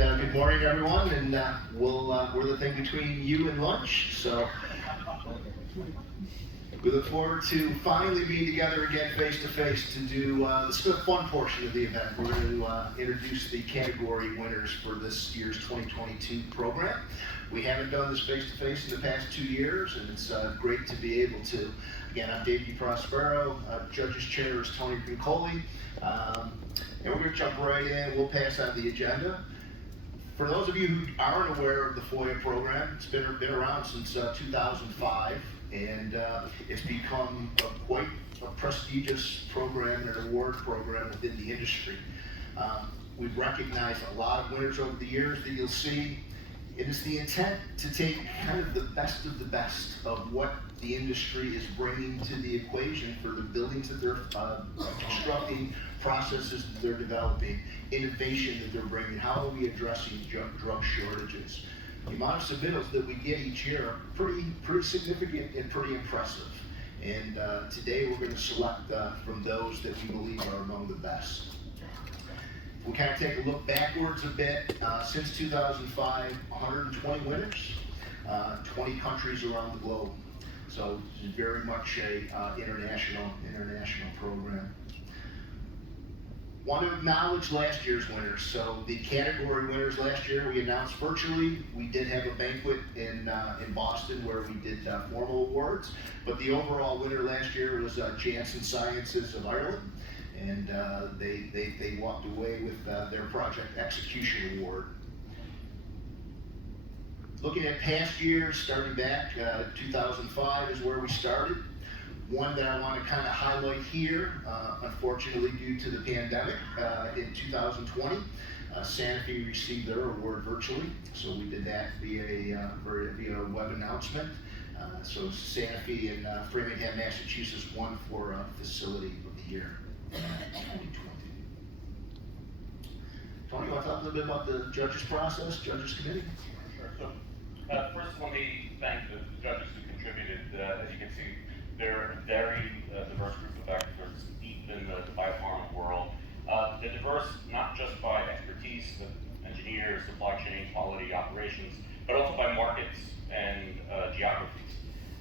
Good morning, everyone. And we're the thing between you and lunch. So we look forward to finally being together again face to face to do this is the fun portion of the event. We're going to introduce the category winners for this year's 2022 program. We haven't done this face to face in the past 2 years, and it's great to be able to. Again, I'm Dave DiProspero. Judge's chair is Tony Brincoli. And we're going to jump right in. We'll pass out the agenda. For those of you who aren't aware of the FOYA program, it's been around since 2005, and it's become quite a prestigious program and an award program within the industry. We've recognized a lot of winners over the years that you'll see. It is the intent to take kind of the best of what the industry is bringing to the equation for the buildings that they're constructing, processes that they're developing, innovation that they're bringing. How are we addressing drug shortages? The amount of submittals that we get each year are pretty significant and pretty impressive. And today we're going to select from those that we believe are among the best. We'll kind of take a look backwards a bit. Since 2005, 120 winners, 20 countries around the globe. So it's very much a international program. Want to acknowledge last year's winners. So the category winners last year we announced virtually. We did have a banquet in Boston where we did formal awards. But the overall winner last year was Janssen Sciences of Ireland. And they walked away with their Project Execution Award. Looking at past years, starting back, 2005 is where we started. One that I want to kind of highlight here, unfortunately due to the pandemic, in 2020, Sanofi received their award virtually. So we did that via web announcement. So Sanofi in Framingham, Massachusetts won for Facility of the Year. 2020. Tony, you want to talk a little bit about the judges process, judges committee? Sure. So first, let me thank the judges who contributed. As you can see, they're a very diverse group of experts deep in the biopharma world. They're diverse not just by expertise, engineers, supply chain, quality, operations, but also by markets and geographies.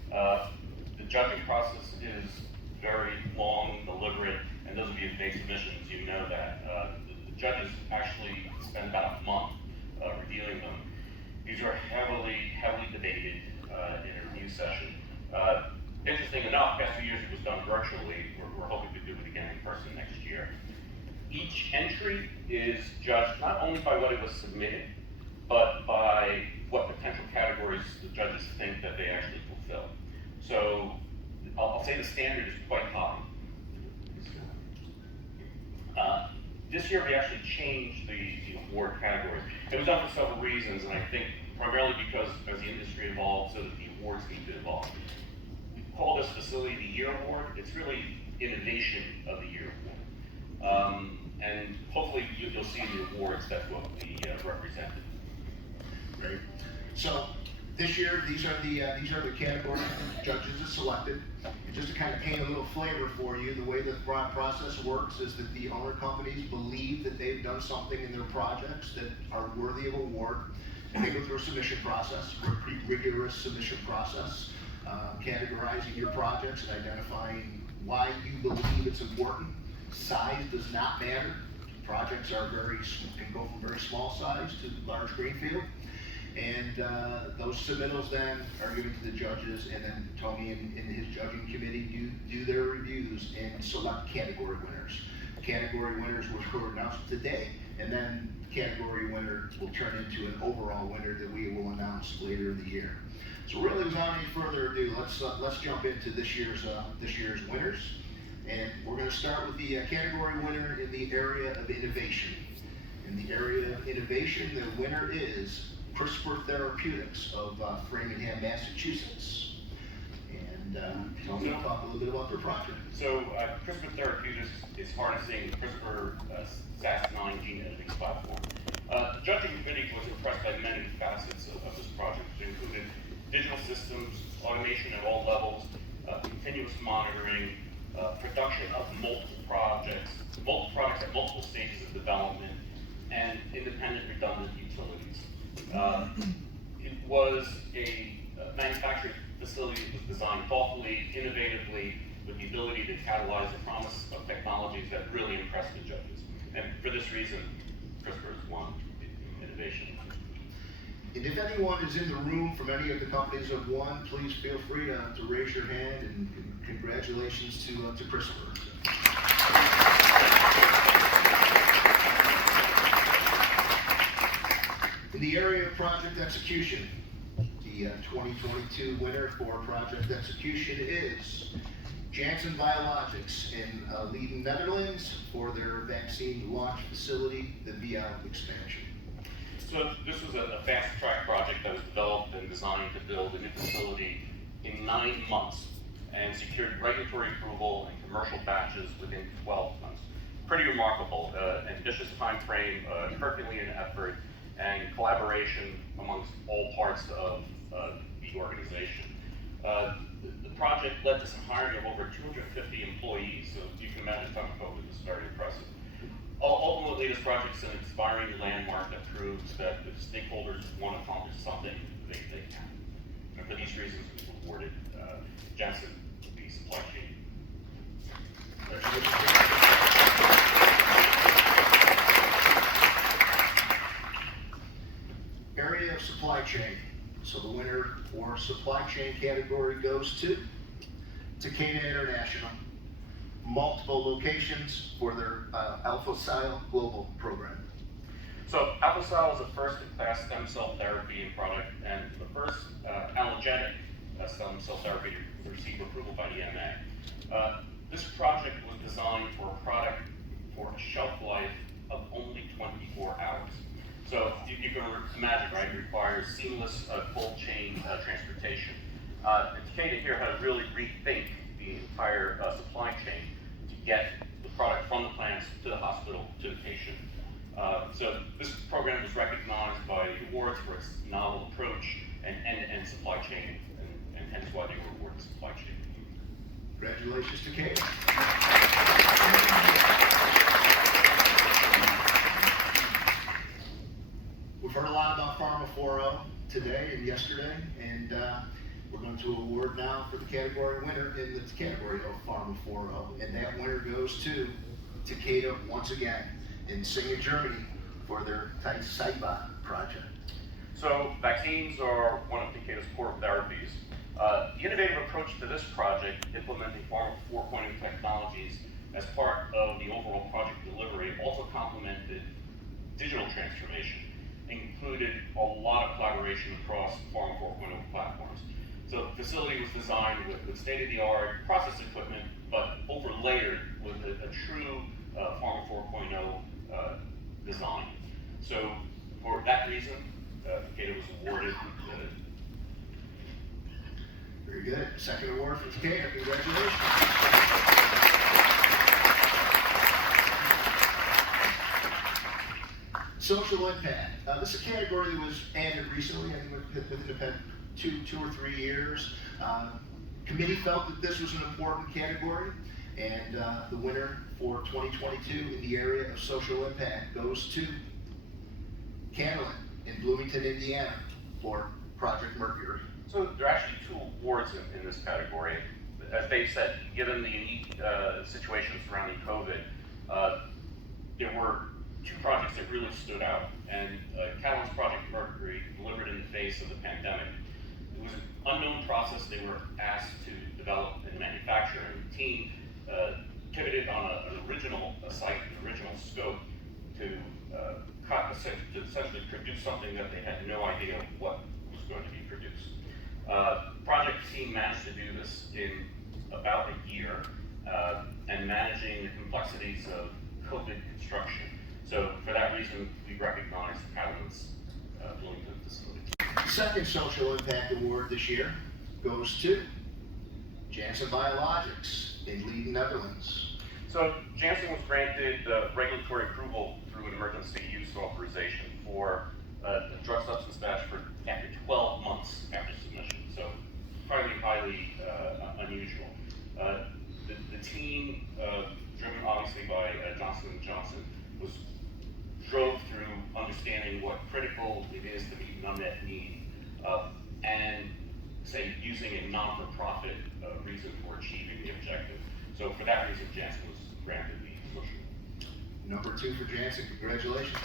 The judging process is very long, deliberate, and those of you who've made submissions, you know that. The judges actually spend about a month reviewing them. These are heavily debated in a review session. Interesting enough, past few years it was done virtually. We're hoping to do it again in person next year. Each entry is judged not only by what it was submitted, but by what potential categories the judges think that they actually fulfill. So I'll say the standard is quite high. This year we actually changed the award categories. It was done for several reasons, and I think primarily because as the industry evolved, so that the awards need to evolve. We call this Facility of the Year Award. It's really Innovation of the Year Award. And hopefully you'll see in the awards that's what will be represented. Great. So this year, these are the categories judges have selected. And just to kind of paint a little flavor for you, the way the process works is that the owner companies believe that they've done something in their projects that are worthy of award. And they go through a submission process, a pretty rigorous submission process, categorizing your projects and identifying why you believe it's important. Size does not matter. Projects are can go from very small size to large greenfield. And those submittals then are given to the judges, and then Tony and his judging committee do their reviews and select category winners. Category winners were announced today, and then category winner will turn into an overall winner that we will announce later in the year. So really, without any further ado, let's jump into this year's winners, and we're going to start with the category winner in the area of innovation. In the area of innovation, the winner is CRISPR Therapeutics of Framingham, Massachusetts. And tell me talk a little bit about their project. So CRISPR Therapeutics is harnessing CRISPR Cas9 gene editing platform. The judging committee was impressed by many facets of this project, which included digital systems, automation at all levels, continuous monitoring, production of multiple products at multiple stages of development, and independent redundant utilities. It was a manufacturing facility that was designed thoughtfully, innovatively, with the ability to catalyze the promise of technologies that really impressed the judges. And for this reason, CRISPR has won innovation. And if anyone is in the room from any of the companies that have won, please feel free to raise your hand, and congratulations to CRISPR. In the area of project execution, the 2022 winner for project execution is Janssen Biologics in Leiden, Netherlands, for their vaccine launch facility, the VIA expansion. So this was a fast-track project that was developed and designed to build a new facility in 9 months and secured regulatory approval and commercial batches within 12 months. Pretty remarkable, ambitious time frame, Herculean effort, and collaboration amongst all parts of the organization. The project led to some hiring of over 250 employees, so you can imagine time of COVID was very impressive. Ultimately, this project is an inspiring landmark that proves that if stakeholders want to accomplish something, they can. And for these reasons, we awarded Janssen the supply chain. Area of supply chain. So the winner for supply chain category goes to Takeda International. Multiple locations for their AlphaSile Global program. So AlphaSile is a first-in-class stem cell therapy product and the first allogenic stem cell therapy to receive approval by the EMA. This project was designed for a product for a shelf life of only 24 hours. So you can imagine, right, it requires seamless cold chain transportation. And Takeda here had to really rethink the entire supply chain to get the product from the plants to the hospital to the patient. So this program was recognized by the awards for its novel approach and end-to-end supply chain, and hence why they were awarded supply chain. Congratulations, Takeda. We've heard a lot about Pharma 4.0 today and yesterday, and we're going to award now for the category winner in the category of Pharma 4.0, and that winner goes to Takeda once again in Singen, Germany, for their Tysaiba project. So vaccines are one of Takeda's core therapies. The innovative approach to this project, implementing Pharma 4.0 technologies as part of the overall project delivery, also complemented digital transformation, included a lot of collaboration across Pharma 4.0 platforms. So the facility was designed with state-of-the-art process equipment, but overlayered with a true Pharma 4.0 design. So for that reason, Takeda was awarded Very good. Second award for Takeda. Congratulations. Social impact. This is a category that was added recently, I think within the past two or 3 years. Committee felt that this was an important category, and the winner for 2022 in the area of social impact goes to Catalent in Bloomington, Indiana, for Project Mercury. So there are actually 2 awards in this category. As Dave said, given the unique situation surrounding COVID, there were 2 projects that really stood out, and Catalent's Project Mercury delivered in the face of the pandemic. It was an unknown process they were asked to develop and manufacture, and the team pivoted on an original site, an original scope to essentially produce something that they had no idea what was going to be produced. Project team managed to do this in about a year, and managing the complexities of COVID construction. So for that reason, we recognize Catalent's Bloomington facility. Second social impact award this year goes to Janssen Biologics in Leiden, Netherlands. So Janssen was granted regulatory approval through an emergency use authorization for a drug substance batch for after 12 months after submission. So highly unusual. The team, driven obviously by Johnson & Johnson, drove through understanding what critical it is to meet an unmet need, and say using a non-for-profit reason for achieving the objective. So for that reason, Janssen was granted the social. Number 2 for Janssen, congratulations.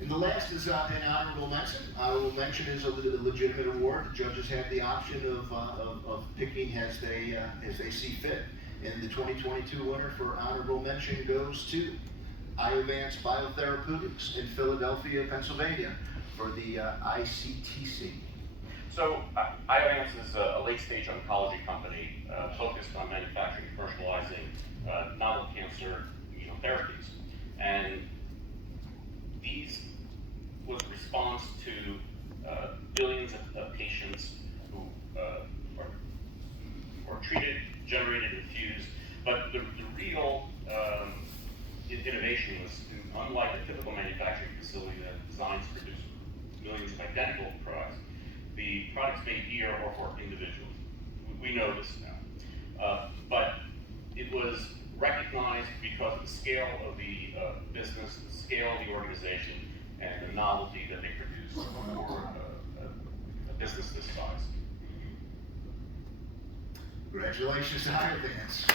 And the last is an honorable mention. Honorable mention is a legitimate award. The judges have the option of picking as they see fit. And the 2022 winner for honorable mention goes to Iovance Biotherapeutics in Philadelphia, Pennsylvania, for the ICTC. So Iovance is a late-stage oncology company focused on manufacturing and commercializing novel cancer immunotherapies. And these was a response to billions of patients who are treated, generated, infused. But the real innovation was, unlike a typical manufacturing facility that designs to produce millions of identical products, the products made here are for individuals. We know this now. But it was recognized because of the scale of the business, the scale of the organization, and the novelty that they produce for a business this size. Congratulations to Iovance.